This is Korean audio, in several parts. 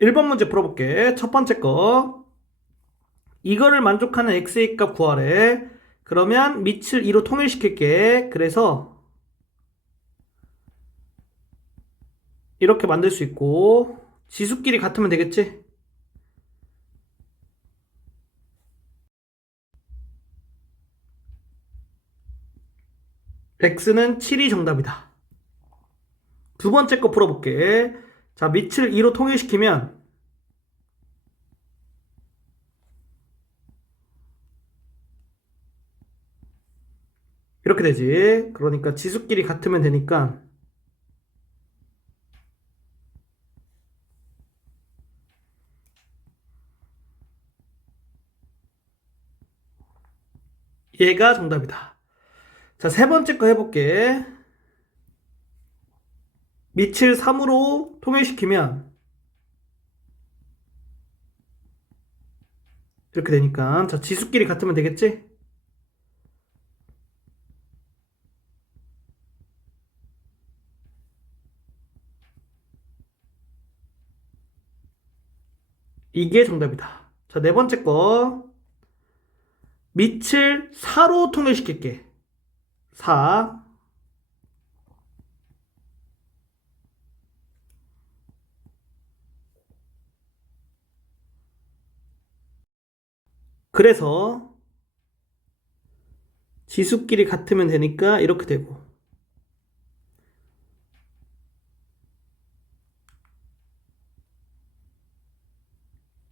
1번 문제 풀어볼게. 첫 번째 거. 이거를 만족하는 x의 값 구하래. 그러면 밑을 2로 통일시킬게. 그래서 이렇게 만들 수 있고 지수끼리 같으면 되겠지? x는 7이 정답이다. 두 번째 거 풀어볼게. 자, 밑을 2로 통일시키면 이렇게 되지. 그러니까 지수끼리 같으면 되니까 얘가 정답이다. 자, 세 번째 거 해볼게. 밑을 3으로 통일시키면 이렇게 되니까 자, 지수끼리 같으면 되겠지? 이게 정답이다. 자, 네 번째 거. 밑을 4로 통일시킬게. 4. 그래서 지수끼리 같으면 되니까 이렇게 되고.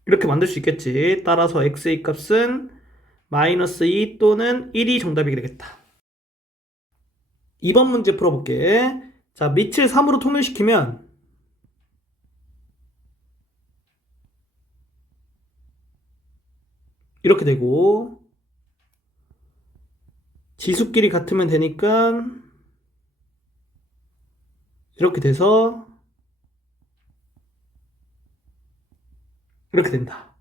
이렇게 만들 수 있겠지. 따라서 x의 값은 마이너스 2 또는 1이 정답이 되겠다. 2번 문제 풀어볼게. 자, 밑을 3으로 통일시키면 이렇게 되고 지수끼리 같으면 되니까 이렇게 돼서 이렇게 된다.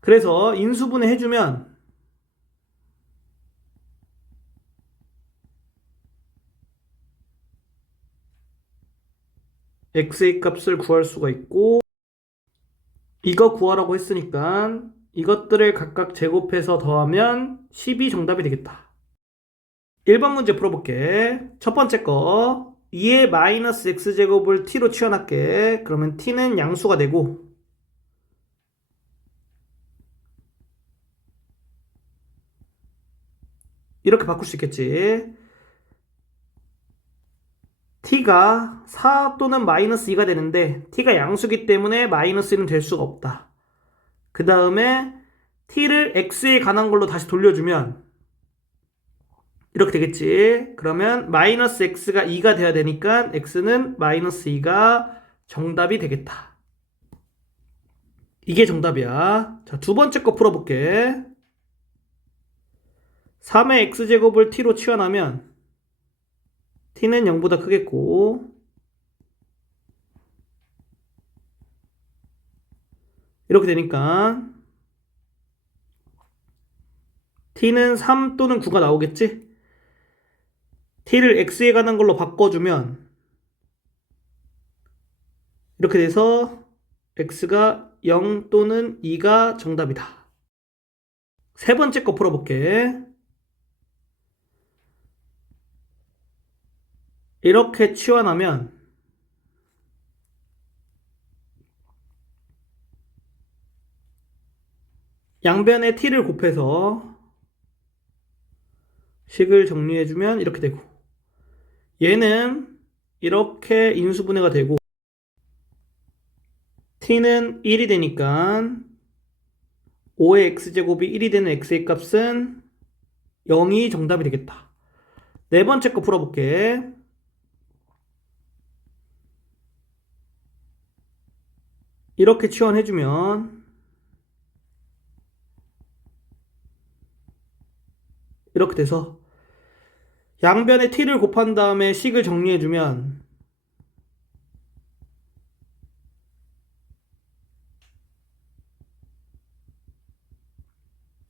그래서 인수분해 해주면 x의 값을 구할 수가 있고 이거 구하라고 했으니까 이것들을 각각 제곱해서 더하면 10이 정답이 되겠다. 1번 문제 풀어볼게. 첫 번째 거 2의 마이너스 x제곱을 t로 치환할게. 그러면 t는 양수가 되고 이렇게 바꿀 수 있겠지. t가 4 또는 마이너스 2가 되는데 t가 양수기 때문에 마이너스 1은 될 수가 없다. 그 다음에 t를 x에 관한 걸로 다시 돌려주면 이렇게 되겠지. 그러면 마이너스 x가 2가 돼야 되니까 x는 마이너스 2가 정답이 되겠다. 이게 정답이야. 자, 두 번째 거 풀어볼게. 3의 x제곱을 t로 치환하면 t는 0보다 크겠고 이렇게 되니까 t는 3 또는 9가 나오겠지? t를 x에 관한 걸로 바꿔주면 이렇게 돼서 x가 0 또는 2가 정답이다. 세 번째 거 풀어볼게. 이렇게 치환하면 양변에 t를 곱해서 식을 정리해주면 이렇게 되고 얘는 이렇게 인수분해가 되고 t는 1이 되니까 5의 x제곱이 1이 되는 x의 값은 0이 정답이 되겠다. 네 번째 거 풀어볼게. 이렇게 치환해주면 이렇게 돼서 양변에 t를 곱한 다음에 식을 정리해주면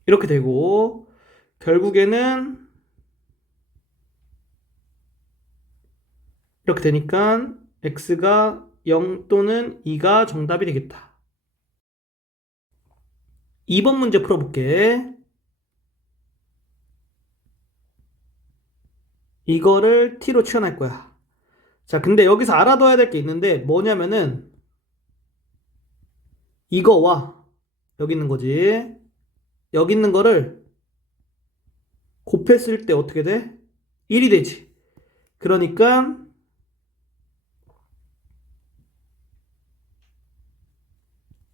이렇게 되고 결국에는 이렇게 되니까 x가 0 또는 2가 정답이 되겠다. 2번 문제 풀어볼게. 이거를 t로 취현할 거야. 자, 근데 여기서 알아둬야 될 게 있는데 뭐냐면은 이거와 여기 있는 거지. 여기 있는 거를 곱했을 때 어떻게 돼? 1이 되지. 그러니까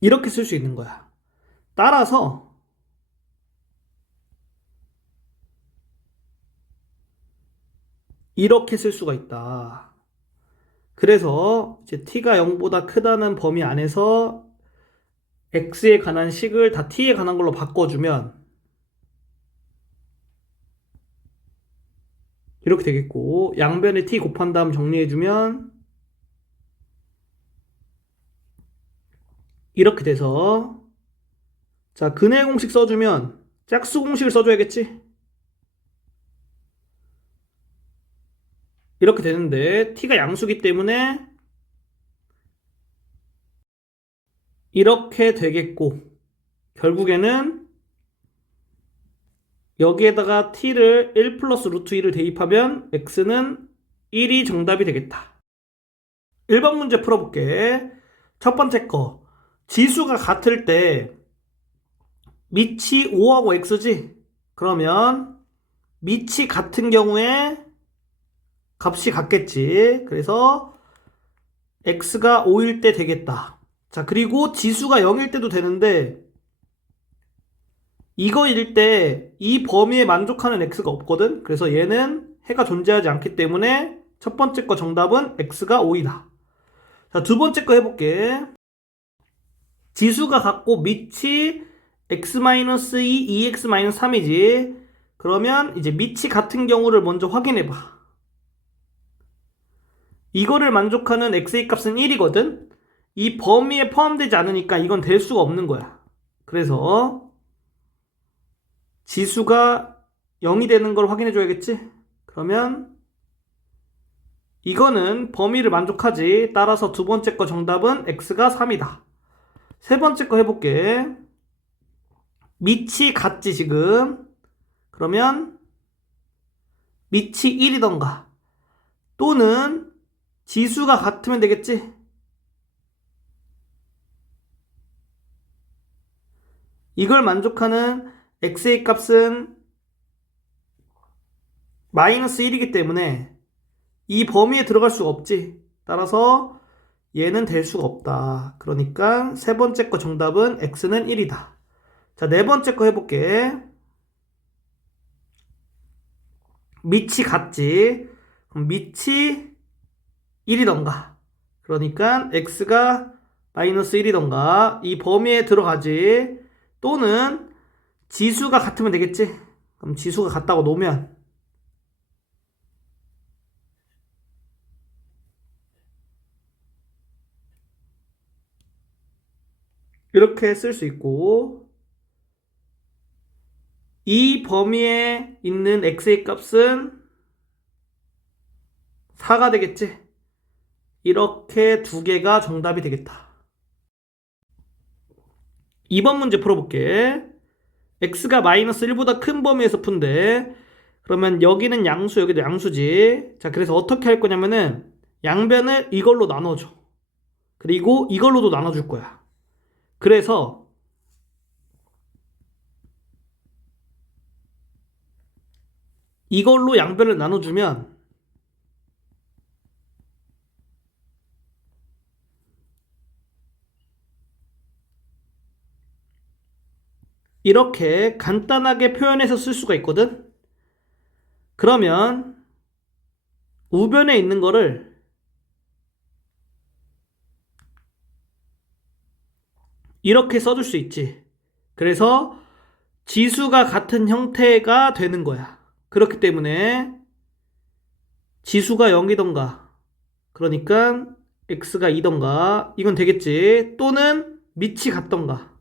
이렇게 쓸 수 있는 거야. 따라서 이렇게 쓸 수가 있다. 그래서 이제 t가 0보다 크다는 범위 안에서 x에 관한 식을 다 t에 관한 걸로 바꿔주면 이렇게 되겠고, 양변에 t 곱한 다음 정리해주면 이렇게 돼서, 자, 근해 공식 써주면 짝수 공식을 써줘야겠지? 이렇게 되는데 t가 양수기 때문에 이렇게 되겠고, 결국에는 여기에다가 t를 1 플러스 루트 2를 대입하면 x는 1이 정답이 되겠다. 1번 문제 풀어볼게. 첫 번째 거, 지수가 같을 때 밑이 5하고 x지? 그러면 밑이 같은 경우에 값이 같겠지. 그래서 x가 5일 때 되겠다. 자, 그리고 지수가 0일 때도 되는데 이거일 때 이 범위에 만족하는 x가 없거든. 그래서 얘는 해가 존재하지 않기 때문에 첫 번째 거 정답은 x가 5이다. 자, 두 번째 거 해볼게. 지수가 같고 밑이 x-2, 2x-3이지. 그러면 이제 밑이 같은 경우를 먼저 확인해봐. 이거를 만족하는 x의 값은 1이거든. 이 범위에 포함되지 않으니까 이건 될 수가 없는 거야. 그래서 지수가 0이 되는 걸 확인해 줘야겠지? 그러면 이거는 범위를 만족하지. 따라서 두 번째 거 정답은 x가 3이다. 세 번째 거 해볼게. 밑이 같지 지금. 그러면 밑이 1이던가 또는 지수가 같으면 되겠지? 이걸 만족하는 x의 값은 마이너스 1이기 때문에 이 범위에 들어갈 수가 없지. 따라서 얘는 될 수가 없다. 그러니까 세 번째 거 정답은 x는 1이다. 자, 네 번째 거 해볼게. 밑이 같지. 그럼 밑이 1이던가. 그러니까 x가 마이너스 1이던가. 이 범위에 들어가지. 또는 지수가 같으면 되겠지. 그럼 지수가 같다고 놓으면 이렇게 쓸 수 있고, 이 범위에 있는 x의 값은 4가 되겠지. 이렇게 두 개가 정답이 되겠다. 2번 문제 풀어볼게. x가 마이너스 1보다 큰 범위에서 푼대. 그러면 여기는 양수, 여기도 양수지. 자, 그래서 어떻게 할 거냐면은 양변을 이걸로 나눠줘. 그리고 이걸로도 나눠줄 거야. 그래서 이걸로 양변을 나눠주면 이렇게 간단하게 표현해서 쓸 수가 있거든. 그러면 우변에 있는 거를 이렇게 써줄 수 있지. 그래서 지수가 같은 형태가 되는 거야. 그렇기 때문에 지수가 0이던가, 그러니까 x가 2던가, 이건 되겠지. 또는 밑이 같던가,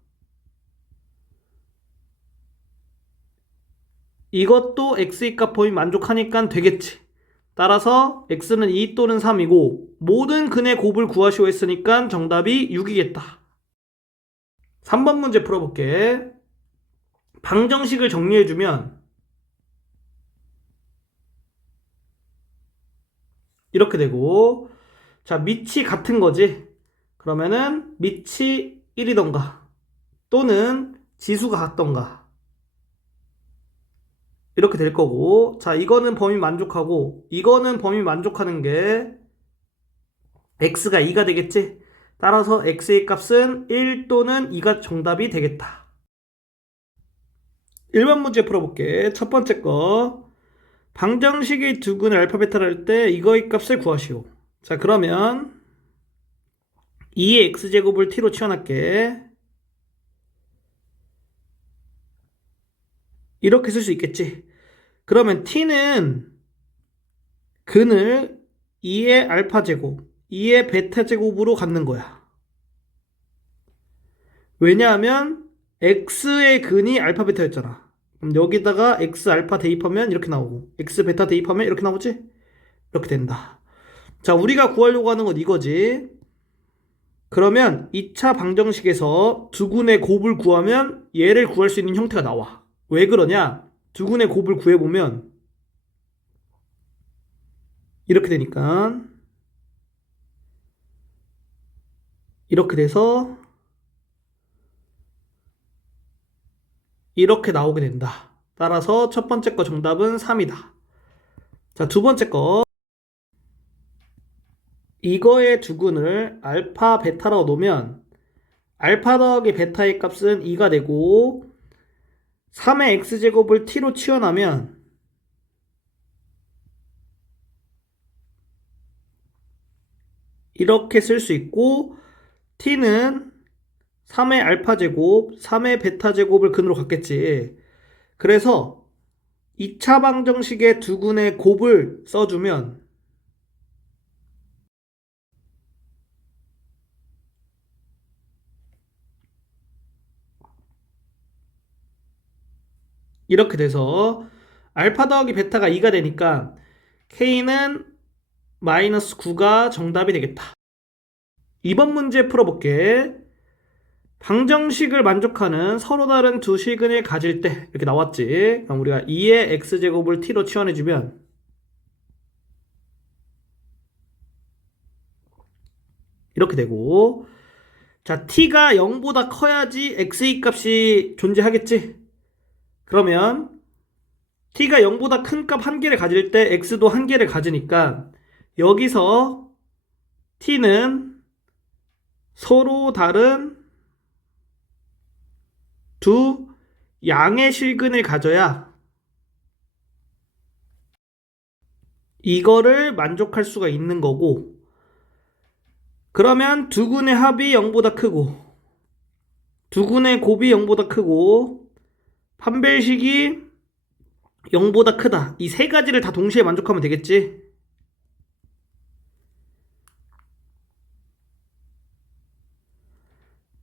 이것도 x의 값 범위 만족하니까 되겠지. 따라서 x는 2 또는 3이고 모든 근의 곱을 구하시오 했으니까 정답이 6이겠다. 3번 문제 풀어볼게. 방정식을 정리해주면 이렇게 되고, 자, 밑이 같은 거지. 그러면은 밑이 1이던가 또는 지수가 같던가 이렇게 될 거고, 자, 이거는 범위 만족하고 이거는 범위 만족하는 게 x가 2가 되겠지. 따라서 x의 값은 1 또는 2가 정답이 되겠다. 1번 문제 풀어볼게. 첫 번째 거, 방정식의 두 근의 알파 베타를 할 때 이거의 값을 구하시오. 자, 그러면 2의 x제곱을 t로 치워놨게. 이렇게 쓸 수 있겠지. 그러면 t는 근을 2의 알파 제곱, 2의 베타 제곱으로 갖는 거야. 왜냐하면 x의 근이 알파 베타였잖아. 그럼 여기다가 x 알파 대입하면 이렇게 나오고 x 베타 대입하면 이렇게 나오지? 이렇게 된다. 자, 우리가 구하려고 하는 건 이거지. 그러면 2차 방정식에서 두근의 곱을 구하면 얘를 구할 수 있는 형태가 나와. 왜 그러냐? 두근의 곱을 구해보면 이렇게 되니까 이렇게 돼서 이렇게 나오게 된다. 따라서 첫 번째 거 정답은 3이다. 자, 두 번째 거, 이거의 두근을 알파 베타라고 놓으면 알파 더하기 베타의 값은 2가 되고 3의 x제곱을 t로 치워나면 이렇게 쓸 수 있고, t는 3의 알파 제곱, 3의 베타 제곱을 근으로 갖겠지. 그래서 2차 방정식의 두근의 곱을 써주면 이렇게 돼서 알파 더하기 베타가 2가 되니까 k는 마이너스 9가 정답이 되겠다. 2번 문제 풀어볼게. 방정식을 만족하는 서로 다른 두 실근을 가질 때 이렇게 나왔지. 그럼 우리가 2의 x제곱을 t로 치환해주면 이렇게 되고, 자, t가 0보다 커야지 x의 값이 존재하겠지. 그러면 t가 0보다 큰 값 한 개를 가질 때 x도 한 개를 가지니까 여기서 t는 서로 다른 두 양의 실근을 가져야 이거를 만족할 수가 있는 거고, 그러면 두 근의 합이 0보다 크고 두 근의 곱이 0보다 크고 판별식이 0보다 크다. 이 세 가지를 다 동시에 만족하면 되겠지.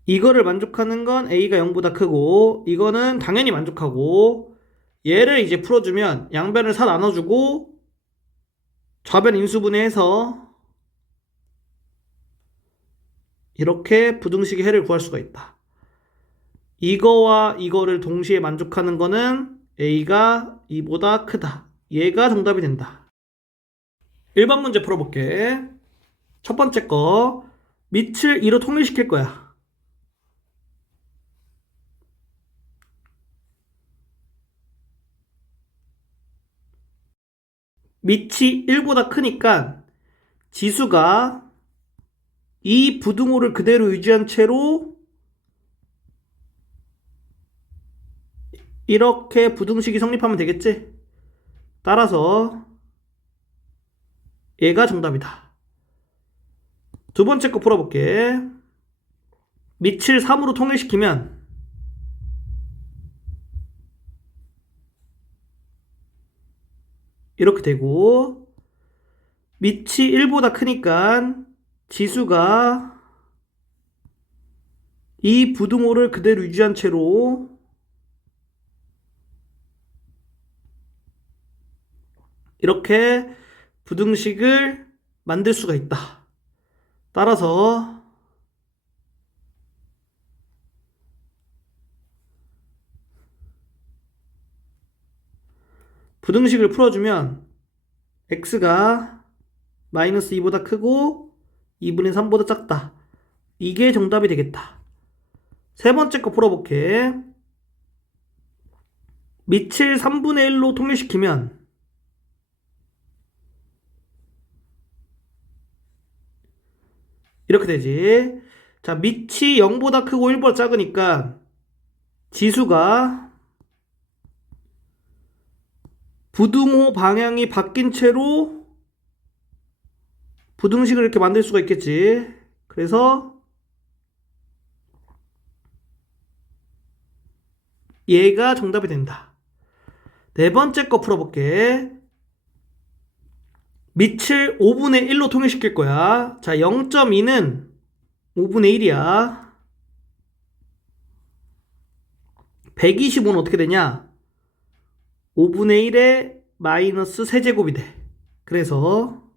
이거를 만족하는 건 a가 0보다 크고 이거는 당연히 만족하고, 얘를 이제 풀어주면 양변을 4 나눠주고 좌변 인수분해해서 이렇게 부등식의 해를 구할 수가 있다. 이거와 이거를 동시에 만족하는 거는 a가 2보다 크다. 얘가 정답이 된다. 1번 문제 풀어볼게. 첫 번째 거, 밑을 2로 통일시킬 거야. 밑이 1보다 크니까 지수가 이 부등호를 그대로 유지한 채로 이렇게 부등식이 성립하면 되겠지? 따라서 얘가 정답이다. 두 번째 거 풀어볼게. 밑을 3으로 통일시키면 이렇게 되고, 밑이 1보다 크니까 지수가 이 부등호를 그대로 유지한 채로 이렇게 부등식을 만들 수가 있다. 따라서 부등식을 풀어주면 x가 마이너스 2보다 크고 2분의 3보다 작다. 이게 정답이 되겠다. 세 번째 거 풀어볼게. 밑을 3분의 1로 통일시키면 이렇게 되지. 자, 밑이 0보다 크고 1보다 작으니까 지수가 부등호 방향이 바뀐 채로 부등식을 이렇게 만들 수가 있겠지. 그래서 얘가 정답이 된다. 네 번째 거 풀어볼게. 밑을 5분의 1로 통일시킬 거야. 자, 0.2는 5분의 1이야. 125는 어떻게 되냐? 5분의 1에 마이너스 세제곱이 돼. 그래서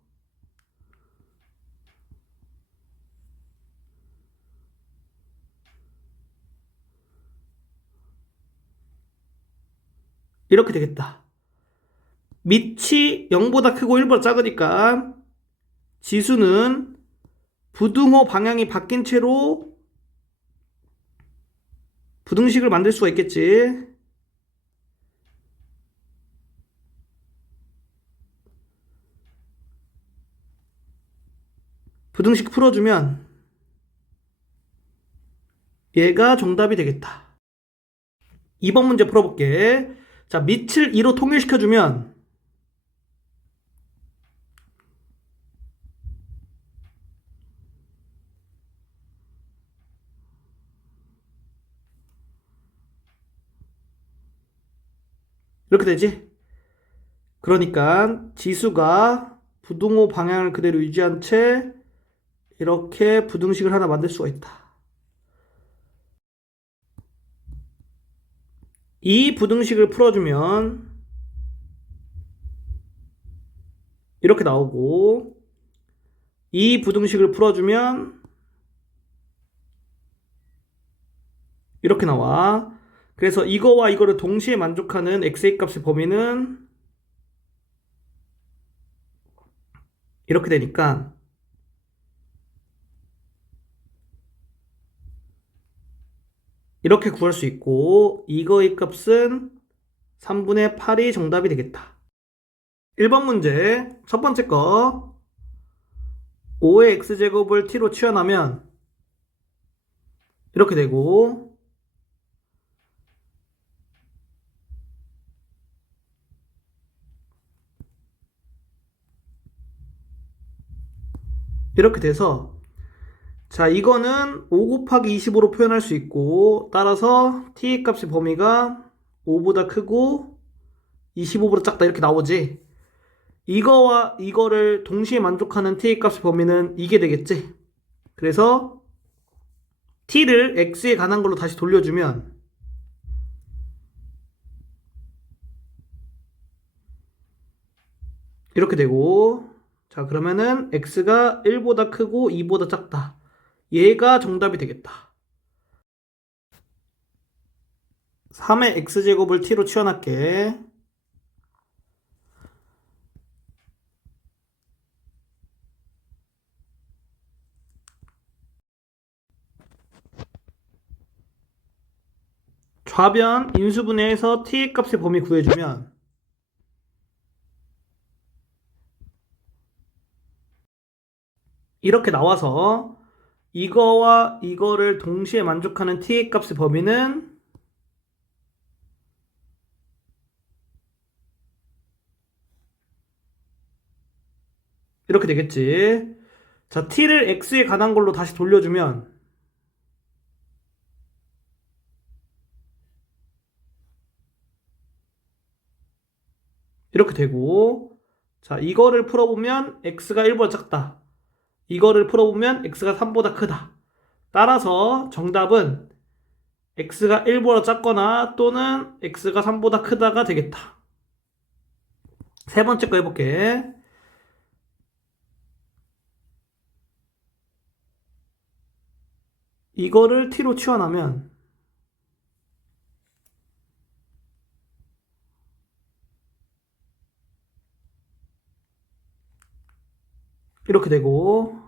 이렇게 되겠다. 밑이 0보다 크고 1보다 작으니까 지수는 부등호 방향이 바뀐 채로 부등식을 만들 수가 있겠지. 부등식 풀어주면 얘가 정답이 되겠다. 2번 문제 풀어볼게. 자, 밑을 2로 통일시켜주면 이렇게 되지. 그러니까 지수가 부등호 방향을 그대로 유지한 채 이렇게 부등식을 하나 만들 수가 있다. 이 부등식을 풀어주면 이렇게 나오고, 이 부등식을 풀어주면 이렇게 나와. 그래서 이거와 이거를 동시에 만족하는 x의 값의 범위는 이렇게 되니까 이렇게 구할 수 있고, 이거의 값은 3분의 8이 정답이 되겠다. 1번 문제 첫 번째 거, 5의 x제곱을 t로 치환하면 이렇게 되고, 이렇게 돼서, 자, 이거는 5 곱하기 25로 표현할 수 있고, 따라서 t의 값의 범위가 5보다 크고 25보다 작다 이렇게 나오지. 이거와 이거를 동시에 만족하는 t의 값의 범위는 이게 되겠지. 그래서 t를 x에 관한 걸로 다시 돌려주면 이렇게 되고, 자, 그러면은 x가 1보다 크고 2보다 작다. 얘가 정답이 되겠다. 3의 x제곱을 t로 치환할게. 좌변 인수분해해서 t의 값의 범위 구해주면 이렇게 나와서 이거와 이거를 동시에 만족하는 t의 값의 범위는 이렇게 되겠지. 자, t를 x에 관한 걸로 다시 돌려주면 이렇게 되고, 자, 이거를 풀어보면 x가 1보다 작다. 이거를 풀어보면 x가 3보다 크다. 따라서 정답은 x가 1보다 작거나 또는 x가 3보다 크다가 되겠다. 세 번째 거 해볼게. 이거를 t로 치환하면 이렇게 되고,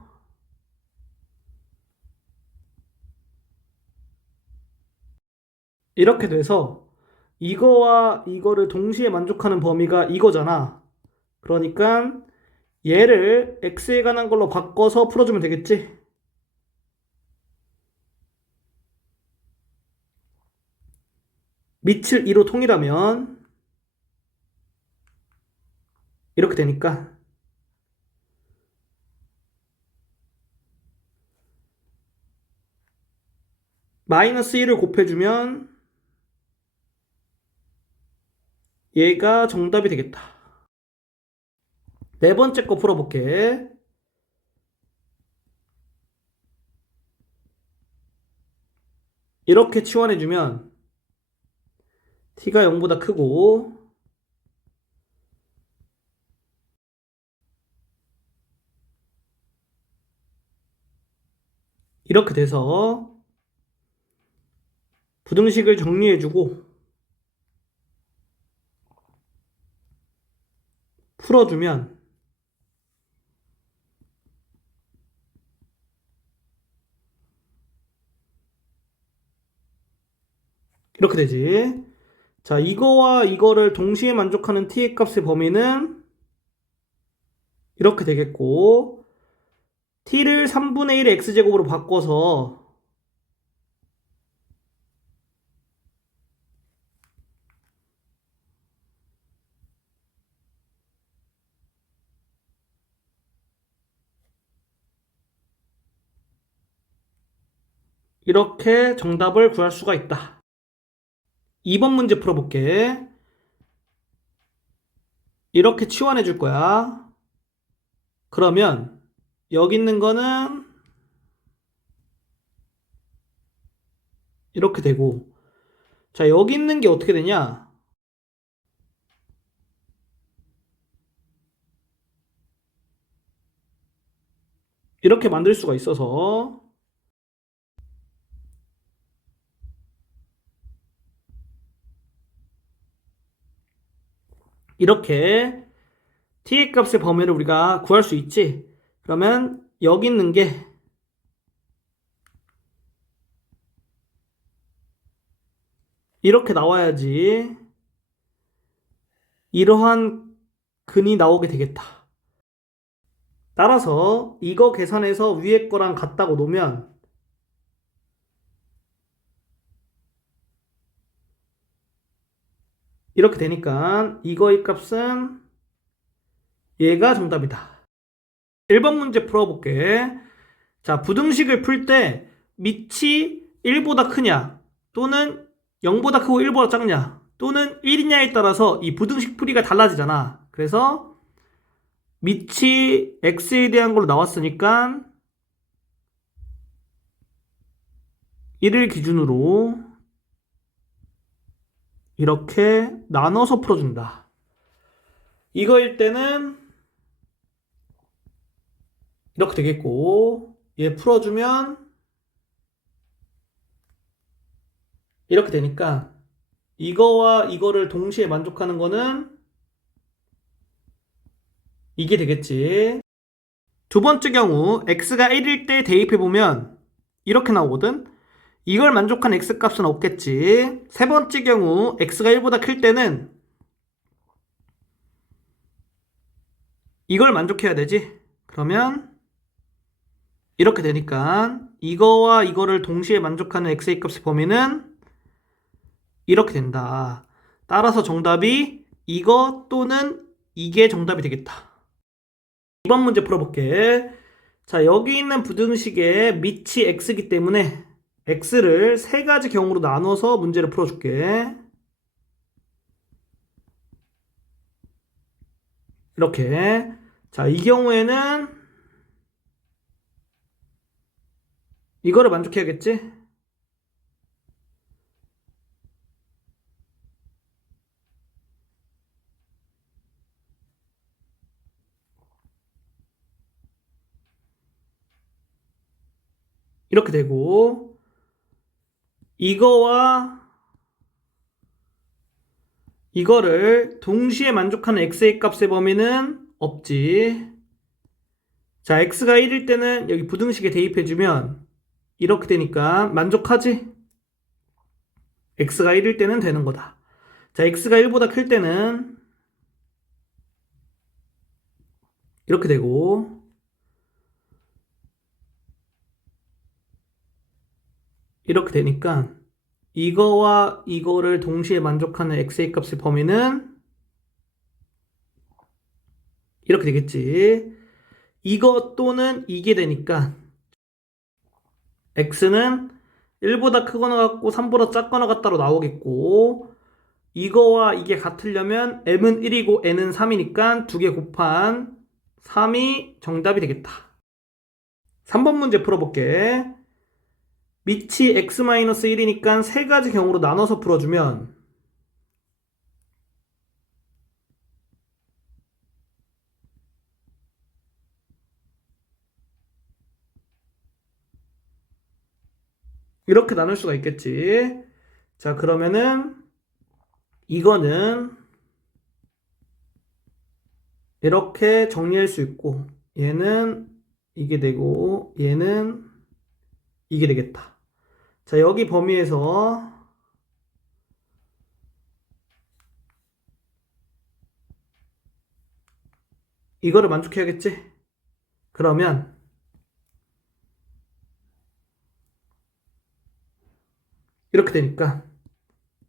이렇게 돼서 이거와 이거를 동시에 만족하는 범위가 이거잖아. 그러니까 얘를 x에 관한 걸로 바꿔서 풀어주면 되겠지? 밑을 2로 통일하면 이렇게 되니까 마이너스 1을 곱해주면 얘가 정답이 되겠다. 네 번째 거 풀어볼게. 이렇게 치환해주면 t가 0보다 크고 이렇게 돼서 부등식을 정리해주고 풀어주면 이렇게 되지. 자, 이거와 이거를 동시에 만족하는 t의 값의 범위는 이렇게 되겠고, t를 3분의 1의 x제곱으로 바꿔서 이렇게 정답을 구할 수가 있다. 2번 문제 풀어볼게. 이렇게 치환해 줄 거야. 그러면 여기 있는 거는 이렇게 되고, 자, 여기 있는 게 어떻게 되냐? 이렇게 만들 수가 있어서 이렇게 t의 값의 범위를 우리가 구할 수 있지. 그러면 여기 있는 게 이렇게 나와야지 이러한 근이 나오게 되겠다. 따라서 이거 계산해서 위에 거랑 같다고 놓으면 이렇게 되니까 이거의 값은 얘가 정답이다. 1번 문제 풀어볼게. 자, 부등식을 풀 때 밑이 1보다 크냐 또는 0보다 크고 1보다 작냐 또는 1이냐에 따라서 이 부등식 풀이가 달라지잖아. 그래서 밑이 x에 대한 걸로 나왔으니까 1을 기준으로 이렇게 나눠서 풀어준다. 이거일 때는 이렇게 되겠고, 얘 풀어주면 이렇게 되니까 이거와 이거를 동시에 만족하는 거는 이게 되겠지. 두 번째 경우 x가 1일 때 대입해보면 이렇게 나오거든. 이걸 만족한 x값은 없겠지. 세 번째 경우 x가 1보다 클 때는 이걸 만족해야 되지. 그러면 이렇게 되니까 이거와 이거를 동시에 만족하는 x의 값의 범위는 이렇게 된다. 따라서 정답이 이거 또는 이게 정답이 되겠다. 2번 문제 풀어볼게. 자, 여기 있는 부등식의 밑이 x이기 때문에 x를 세 가지 경우로 나눠서 문제를 풀어줄게. 이렇게. 자, 이 경우에는 이거를 만족해야겠지? 이렇게 되고, 이거와 이거를 동시에 만족하는 x의 값의 범위는 없지. 자, x가 1일 때는 여기 부등식에 대입해주면 이렇게 되니까 만족하지? x가 1일 때는 되는 거다. 자, x가 1보다 클 때는 이렇게 되고, 이렇게 되니까 이거와 이거를 동시에 만족하는 x의 값의 범위는 이렇게 되겠지. 이거 또는 이게 되니까 x는 1보다 크거나 같고 3보다 작거나 같다로 나오겠고, 이거와 이게 같으려면 m은 1이고 n은 3이니까 두 개 곱한 3이 정답이 되겠다. 3번 문제 풀어볼게. 밑이 x-1이니까 세 가지 경우로 나눠서 풀어주면 이렇게 나눌 수가 있겠지. 자, 그러면은 이거는 이렇게 정리할 수 있고, 얘는 이게 되고 얘는 이게 되겠다. 자, 여기 범위에서 이거를 만족해야겠지? 그러면 이렇게 되니까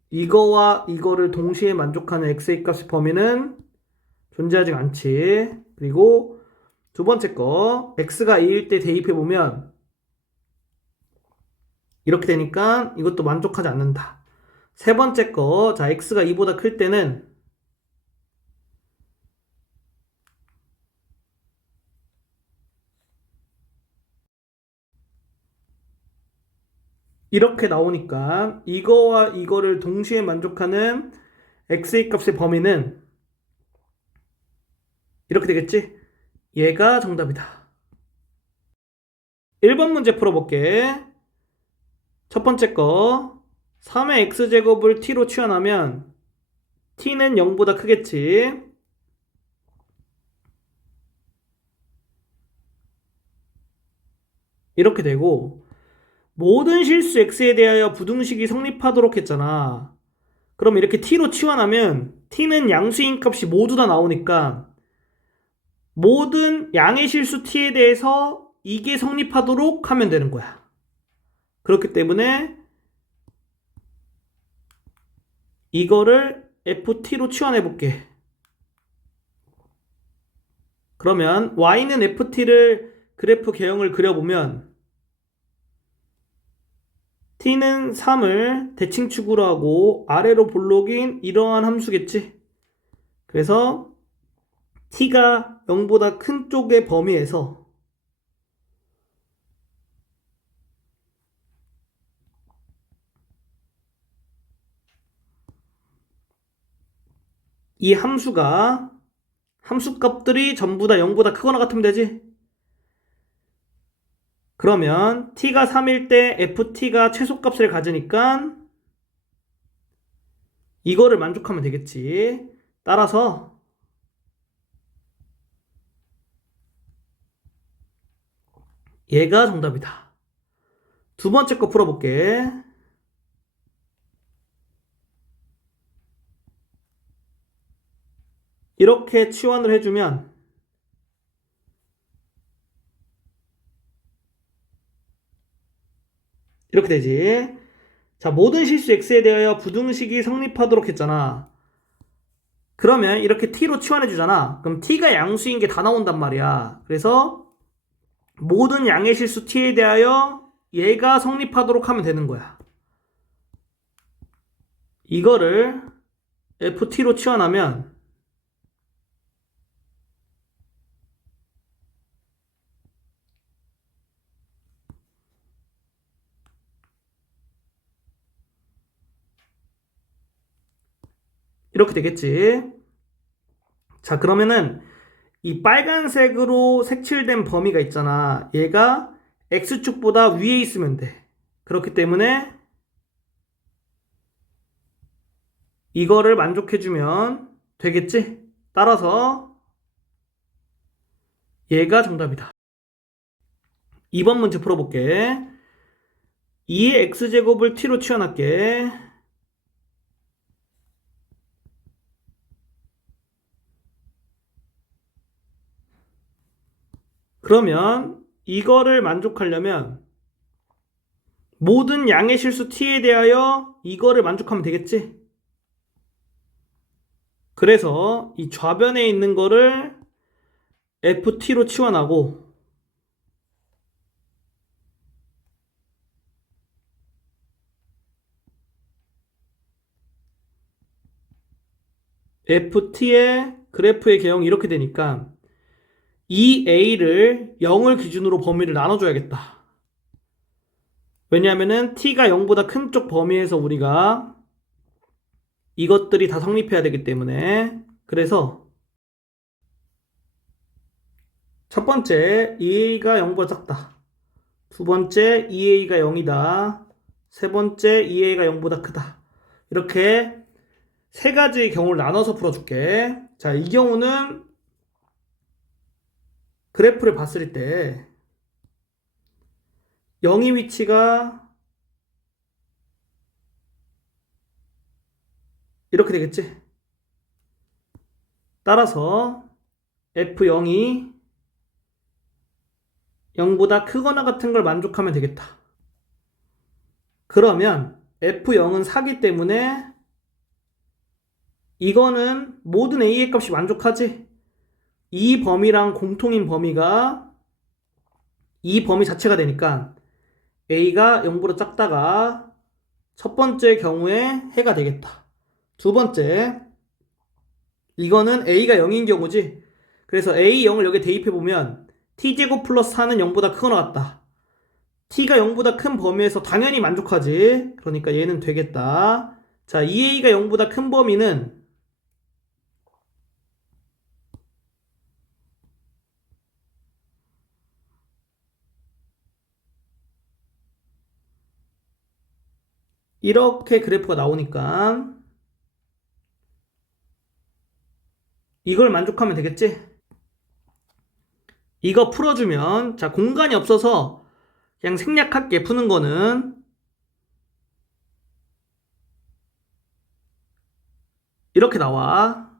이거와 이거를 동시에 만족하는 x의 값의 범위는 존재하지 않지. 그리고 두 번째 거, x가 2일 때 대입해보면 이렇게 되니까 이것도 만족하지 않는다. 세 번째 거, 자, x가 2보다 클 때는 이렇게 나오니까 이거와 이거를 동시에 만족하는 x의 값의 범위는 이렇게 되겠지? 얘가 정답이다. 1번 문제 풀어볼게. 첫 번째 거, 3의 x제곱을 t로 치환하면 t는 0보다 크겠지? 이렇게 되고, 모든 실수 x에 대하여 부등식이 성립하도록 했잖아. 그럼 이렇게 t로 치환하면 t는 양수인 값이 모두 다 나오니까 모든 양의 실수 t에 대해서 이게 성립하도록 하면 되는 거야. 그렇기 때문에 이거를 ft로 치환해 볼게. 그러면 y는 ft를 그래프 개형을 그려보면 t는 3을 대칭축으로 하고 아래로 볼록인 이러한 함수겠지. 그래서 t가 0보다 큰 쪽의 범위에서 이 함수가 함수값들이 전부 다 0보다 크거나 같으면 되지. 그러면 t가 3일 때 ft가 최소값을 가지니까 이거를 만족하면 되겠지. 따라서 얘가 정답이다. 두 번째 거 풀어볼게. 이렇게 치환을 해주면 이렇게 되지. 자, 모든 실수 x에 대하여 부등식이 성립하도록 했잖아. 그러면 이렇게 t로 치환해 주잖아. 그럼 t가 양수인 게 다 나온단 말이야. 그래서 모든 양의 실수 t에 대하여 얘가 성립하도록 하면 되는 거야. 이거를 ft로 치환하면 이렇게 되겠지. 자, 그러면은 이 빨간색으로 색칠된 범위가 있잖아. 얘가 x축보다 위에 있으면 돼. 그렇기 때문에 이거를 만족해주면 되겠지? 따라서 얘가 정답이다. 2번 문제 풀어볼게. 2의 x제곱을 t로 치환할게. 그러면 이거를 만족하려면 모든 양의 실수 t에 대하여 이거를 만족하면 되겠지? 그래서 이 좌변에 있는 거를 ft로 치환하고 ft의 그래프의 개형이 이렇게 되니까 이 a를 0을 기준으로 범위를 나눠줘야겠다. 왜냐하면은 t가 0보다 큰 쪽 범위에서 우리가 이것들이 다 성립해야 되기 때문에. 그래서 첫 번째 2a가 0보다 작다. 두 번째 2a가 0이다. 세 번째 2a가 0보다 크다. 이렇게 세 가지의 경우를 나눠서 풀어줄게. 자, 이 경우는 그래프를 봤을 때 0의 위치가 이렇게 되겠지? 따라서 F0이 0보다 크거나 같은 걸 만족하면 되겠다. 그러면 F0은 4기 때문에 이거는 모든 A의 값이 만족하지? 이 범위랑 공통인 범위가 이 범위 자체가 되니까 A가 0보다 작다가 첫 번째 경우에 해가 되겠다. 두 번째, 이거는 A가 0인 경우지. 그래서 A0을 여기 대입해보면 T제곱 플러스 4는 0보다 크거나 같다. T가 0보다 큰 범위에서 당연히 만족하지. 그러니까 얘는 되겠다. 자, 2A가 0보다 큰 범위는 이렇게 그래프가 나오니까 이걸 만족하면 되겠지? 이거 풀어주면, 자, 공간이 없어서 그냥 생략할게. 푸는 거는 이렇게 나와.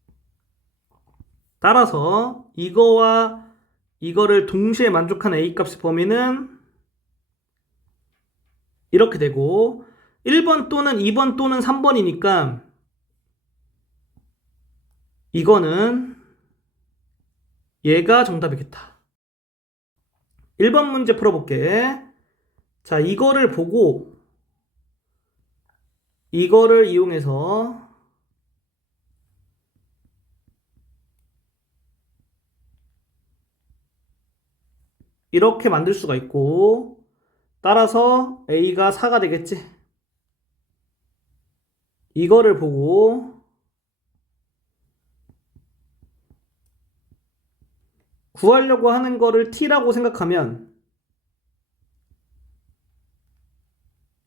따라서 이거와 이거를 동시에 만족하는 A값의 범위는 이렇게 되고 1번 또는 2번 또는 3번이니까 이거는 얘가 정답이겠다. 1번 문제 풀어볼게. 자, 이거를 보고 이거를 이용해서 이렇게 만들 수가 있고 따라서 A가 4가 되겠지. 이거를 보고 구하려고 하는 거를 t라고 생각하면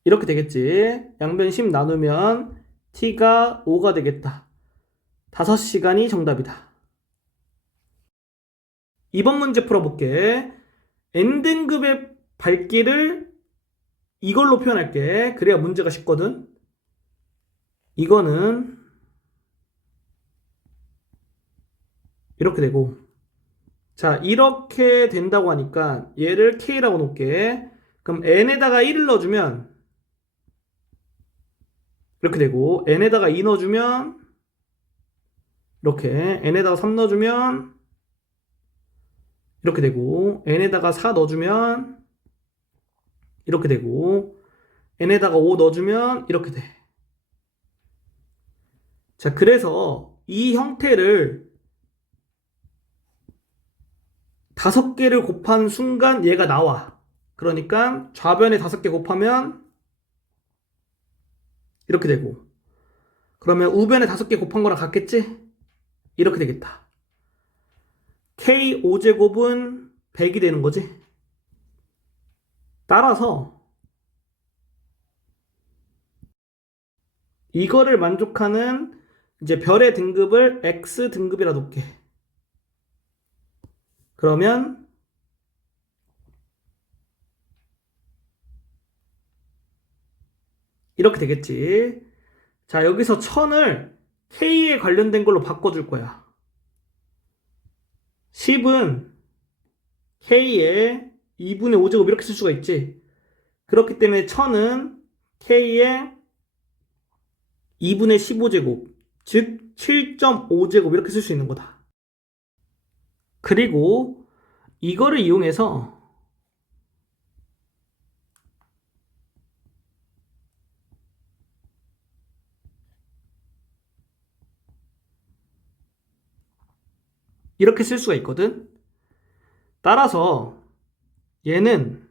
이렇게 되겠지. 양변 10 나누면 t가 5가 되겠다. 5시간이 정답이다. 2번 문제 풀어볼게. n등급의 밝기를 이걸로 표현할게. 그래야 문제가 쉽거든. 이거는 이렇게 되고, 자, 이렇게 된다고 하니까 얘를 k라고 놓을게. 그럼 n에다가 1을 넣어주면 이렇게 되고, n에다가 2 넣어주면 이렇게, n에다가 3 넣어주면 이렇게 되고, n에다가 4 넣어주면 이렇게 되고, n에다가 5 넣어주면 이렇게 돼. 자, 그래서 이 형태를 5개를 곱한 순간 얘가 나와. 그러니까 좌변에 5개 곱하면 이렇게 되고, 그러면 우변에 5개 곱한 거랑 같겠지? 이렇게 되겠다. K5제곱은 100이 되는 거지. 따라서 이거를 만족하는 이제 별의 등급을 X 등급이라 놓게. 그러면 이렇게 되겠지. 자, 여기서 1000을 K에 관련된 걸로 바꿔줄 거야. 10은 K에 2분의 5제곱 이렇게 쓸 수가 있지. 그렇기 때문에 1000은 K에 2분의 15제곱, 즉 7.5제곱 이렇게 쓸 수 있는 거다. 그리고 이거를 이용해서 이렇게 쓸 수가 있거든. 따라서 얘는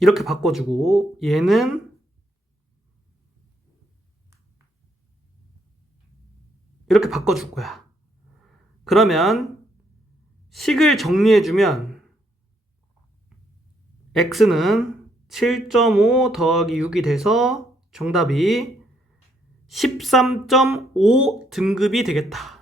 이렇게 바꿔주고 얘는 이렇게 바꿔줄 거야. 그러면 식을 정리해주면 x는 7.5 더하기 6이 돼서 정답이 13.5 등급이 되겠다.